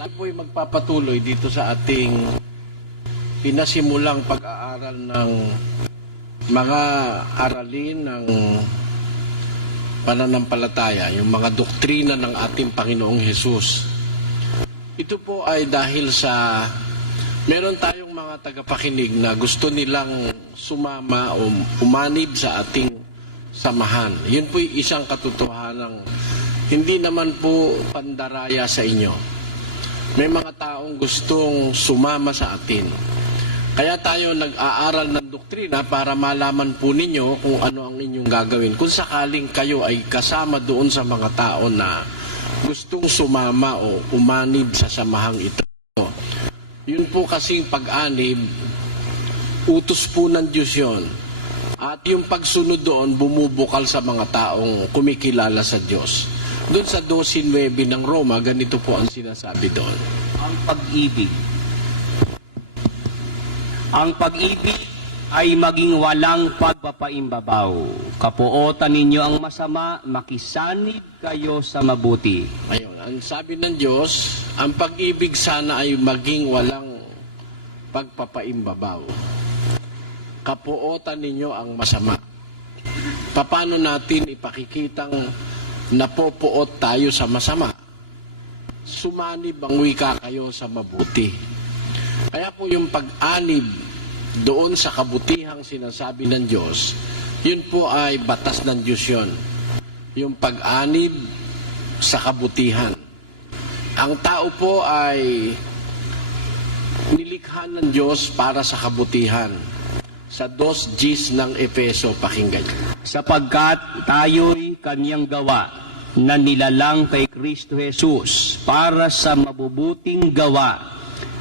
Tayo po'y magpapatuloy dito sa ating pinasimulang pag-aaral ng mga aralin ng pananampalataya, yung mga doktrina ng ating Panginoong Hesus. Ito po ay dahil sa meron tayong mga tagapakinig na gusto nilang sumama o umanib sa ating samahan. Yun po'y isang katotohanang hindi naman po pandaraya sa inyo. May mga taong gustong sumama sa atin. Kaya tayo nag-aaral ng doktrina para malaman po ninyo kung ano ang inyong gagawin. Kung sakaling kayo ay kasama doon sa mga tao na gustong sumama o umanib sa samahang ito. Yun po kasing pag-anib, utos po ng Diyos yun. At yung pagsunod doon, bumubukal sa mga taong kumikilala sa Diyos. Doon sa 12:9 ng Roma, ganito po ang sinasabi doon. Ang pag-ibig ay maging walang pagpapaimbabaw. Kapuotan ninyo ang masama, makisanib kayo sa mabuti. Ayun, ang sabi ng Diyos, ang pag-ibig sana ay maging walang pagpapaimbabaw. Kapuotan ninyo ang masama. Paano natin ipakikitang napopuot tayo sa masama? Sumanib ang wika kayo sa mabuti. Kaya po yung pag-anib doon sa kabutihang sinasabi ng Diyos, yun po ay batas ng Diyos yun. Yung pag-anib sa kabutihan. Ang tao po ay nilikha ng Diyos para sa kabutihan. Sa 2:10 ng Efeso, pakinggan. Sapagkat tayo'y kanyang gawa na nilalang kay Kristo Jesus para sa mabubuting gawa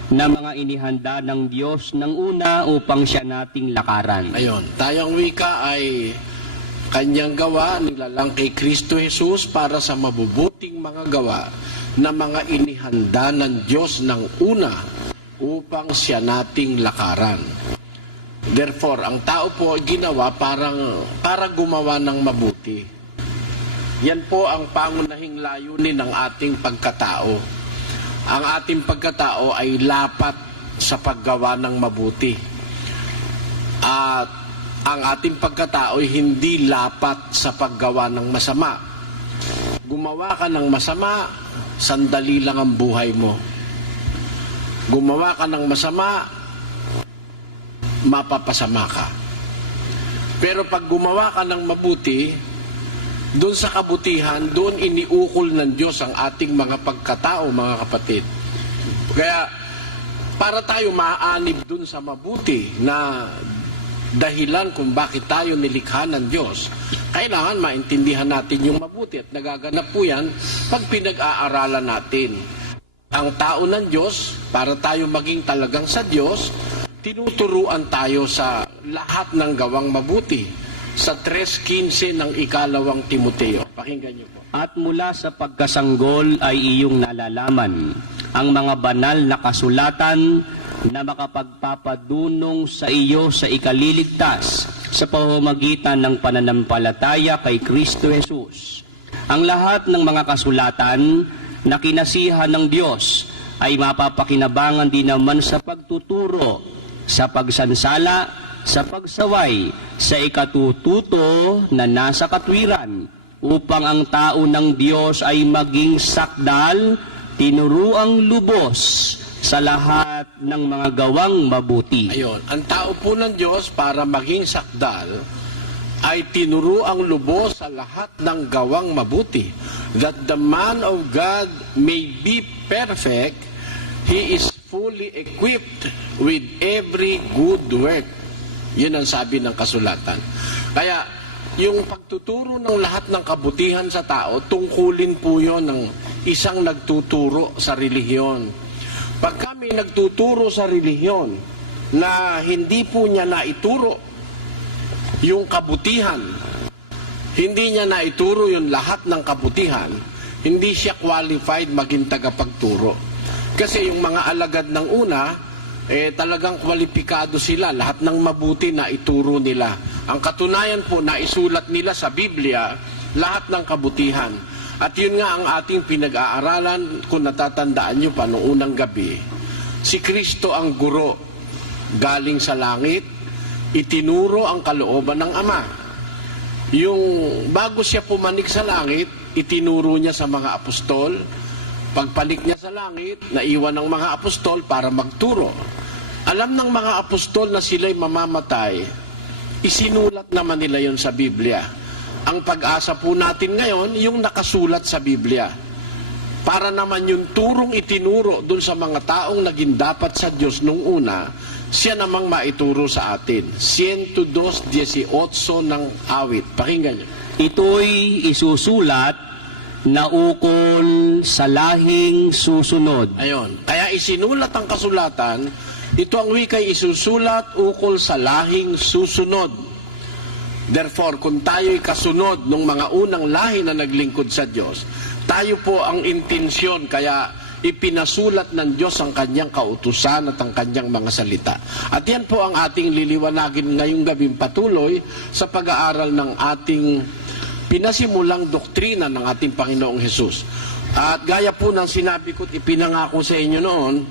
na mga inihanda ng Diyos ng una upang siya nating lakaran. Ayun, tayong wika ay kanyang gawa, nilalang kay Kristo Jesus para sa mabubuting mga gawa na mga inihanda ng Diyos ng una upang siya nating lakaran. Therefore, ang tao po ginawa para gumawa ng mabuti. Yan po ang pangunahing layunin ng ating pagkatao. Ang ating pagkatao ay lapat sa paggawa ng mabuti. At ang ating pagkatao ay hindi lapat sa paggawa ng masama. Gumawa ka ng masama, sandali lang ang buhay mo. Gumawa ka ng masama, mapapasama ka. Pero pag gumawa ka ng mabuti, doon sa kabutihan, doon iniukol ng Diyos ang ating mga pagkatao, mga kapatid. Kaya, para tayo maaanib doon sa mabuti na dahilan kung bakit tayo nilikha ng Diyos, kailangan maintindihan natin yung mabuti at nagaganap po yan pag pinag-aaralan natin. Ang tao ng Diyos, para tayo maging talagang sa Diyos, tinuturuan tayo sa lahat ng gawang mabuti. Sa 3:15 ng ikalawang Timoteo. Pakinggan niyo po. At mula sa pagkasanggol ay iyong nalalaman ang mga banal na kasulatan na makapagpapadunong sa iyo sa ikaliligtas sa pamamagitan ng pananampalataya kay Kristo Jesus. Ang lahat ng mga kasulatan na kinasihan ng Diyos ay mapapakinabangan din naman sa pagtuturo, sa pagsansala, sa pagsaway, sa ikatututo na nasa katwiran, upang ang tao ng Diyos ay maging sakdal, tinuruang lubos sa lahat ng mga gawang mabuti. Ayun, ang tao po ng Diyos para maging sakdal ay tinuruang lubos sa lahat ng gawang mabuti. That the man of God may be perfect, he is fully equipped with every good work. Yun ang sabi ng kasulatan. Kaya, yung pagtuturo ng lahat ng kabutihan sa tao, tungkulin po yun ng isang nagtuturo sa relihiyon. Pag kami nagtuturo sa relihiyon na hindi po niya naituro yung kabutihan, hindi niya naituro yung lahat ng kabutihan, hindi siya qualified maging tagapagturo. Kasi yung mga alagad ng una, talagang kwalipikado sila. Lahat ng mabuti na ituro nila. Ang katunayan po na isulat nila sa Biblia, lahat ng kabutihan. At yun nga ang ating pinag-aaralan, kung natatandaan nyo pa noong unang gabi. Si Kristo ang guro, galing sa langit, itinuro ang kalooban ng Ama. Yung bago siya pumanik sa langit, itinuro niya sa mga apostol. Pagpanik niya sa langit, naiwan ng mga apostol para magturo. Alam ng mga apostol na sila'y mamamatay, isinulat naman nila yon sa Biblia. Ang pag-asa po natin ngayon, yung nakasulat sa Biblia. Para naman yung turong itinuro dun sa mga taong naging dapat sa Diyos nung una, siya namang maituro sa atin. 102:18 ng awit. Pakinggan niyo. Ito'y isusulat na ukol sa lahing susunod. Ayon. Kaya isinulat ang kasulatan, ito ang wikay isusulat ukol sa lahing susunod. Therefore, kung tayo'y kasunod ng mga unang lahi na naglingkod sa Diyos, tayo po ang intensyon, kaya ipinasulat ng Diyos ang kanyang kautusan at ang kanyang mga salita. At yan po ang ating liliwanagin ngayong gabing patuloy sa pag-aaral ng ating pinasimulang doktrina ng ating Panginoong Hesus. At gaya po ng sinabi ko't ipinangako sa inyo noon,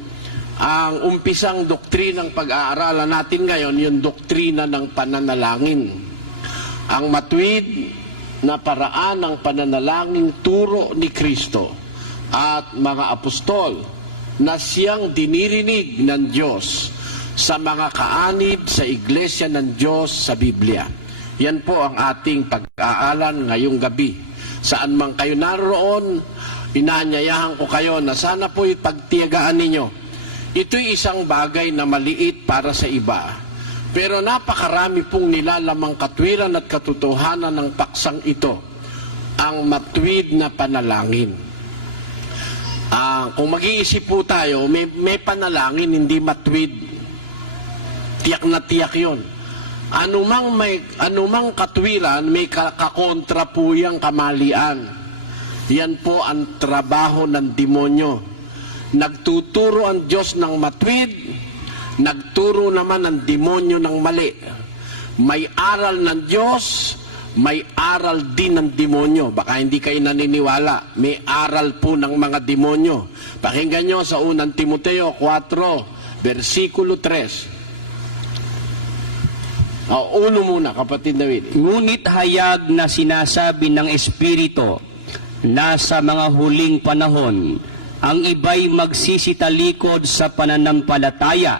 ang umpisang doktrinang pag-aaralan natin ngayon, yung doktrina ng pananalangin. Ang matuwid na paraan ng pananalangin turo ni Kristo at mga apostol na siyang dinirinig ng Diyos sa mga kaanib sa iglesia ng Diyos sa Biblia. Yan po ang ating pag-aalan ngayong gabi. Saan man kayo naroon, inaanyayahan ko kayo na sana po pagtiyagaan ninyo. Ito'y isang bagay na maliit para sa iba. Pero napakarami pong nilalamang katwiran at katotohanan ng paksang ito, ang matuwid na panalangin. Kung mag-iisip po tayo, may panalangin hindi matuwid. Tiyak na tiyak yun. Anumang katwiran, may kakontra po yung kamalian. Yan po ang trabaho ng demonyo. Nagtuturo ang Diyos ng matuwid, nagturo naman ang demonyo ng mali. May aral ng Diyos, may aral din ng demonyo. Baka hindi kayo naniniwala. May aral po ng mga demonyo. Pakinggan nyo sa unang Timoteo 4, versikulo 3. Uno muna, kapatid David. Ngunit hayag na sinasabi ng Espiritu na sa mga huling panahon, ang iba'y magsisitalikod sa pananampalataya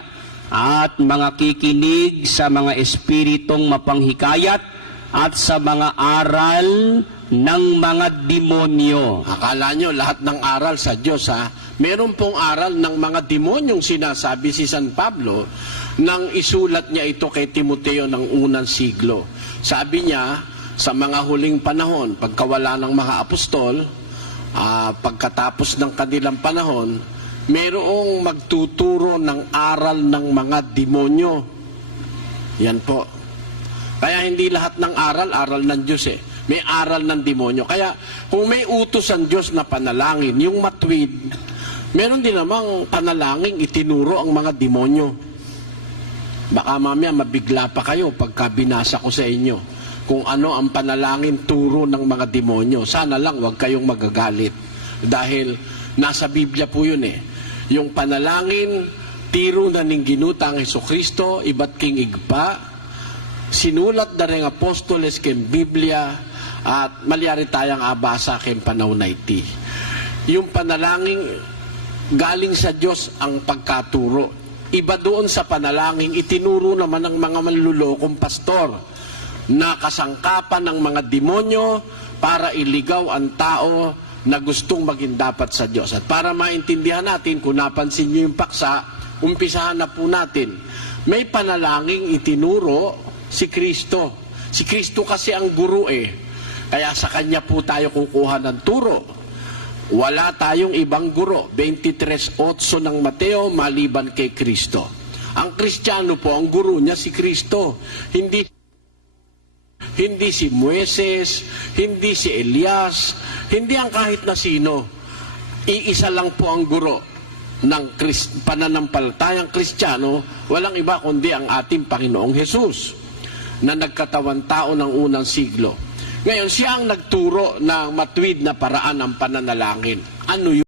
at mga kikinig sa mga espiritong mapanghikayat at sa mga aral ng mga demonyo. Akala nyo lahat ng aral sa Diyos, ha? Meron pong aral ng mga demonyong sinasabi si San Pablo nang isulat niya ito kay Timoteo ng unang siglo. Sabi niya, sa mga huling panahon, pagkawala ng mga apostol, pagkatapos ng kanilang panahon, mayroong magtuturo ng aral ng mga demonyo. Yan po. Kaya hindi lahat ng aral ng Diyos eh. May aral ng demonyo. Kaya kung may utos ang Diyos na panalangin, yung matuwid, meron din namang panalangin itinuro ang mga demonyo. Baka mamaya mabigla pa kayo pagka binasa ko sa inyo kung ano ang panalangin turo ng mga demonyo. Sana lang wag kayong magagalit. Dahil nasa Biblia po yun eh. Yung panalangin, tiro na ning ginuta ang Jesucristo, iba't king igpa, sinulat na rin apostoles ken Biblia, at malyari tayang abasa ken panaw na iti. Yung panalangin, galing sa Diyos ang pagkaturo. Iba doon sa panalangin, itinuro naman ng mga manlulokong pastor na kasangkapan ng mga demonyo para iligaw ang tao na gustong maging dapat sa Diyos. At para maintindihan natin, kung napansin nyo yung paksa, umpisahan na po natin. May panalangin itinuro si Kristo. Si Kristo kasi ang guro eh. Kaya sa Kanya po tayo kukuha ng turo. Wala tayong ibang guro. 23:8 ng Mateo, maliban kay Kristo. Ang Kristiyano po, ang guro niya si Kristo. Hindi si Moises, hindi si Elias, hindi ang kahit na sino. Iisa lang po ang guro ng pananampalatayang Kristiyano, walang iba kundi ang ating Panginoong Hesus na nagkatawan tao ng unang siglo. Ngayon, siya ang nagturo ng matuwid na paraan ng pananalangin. Ano yun?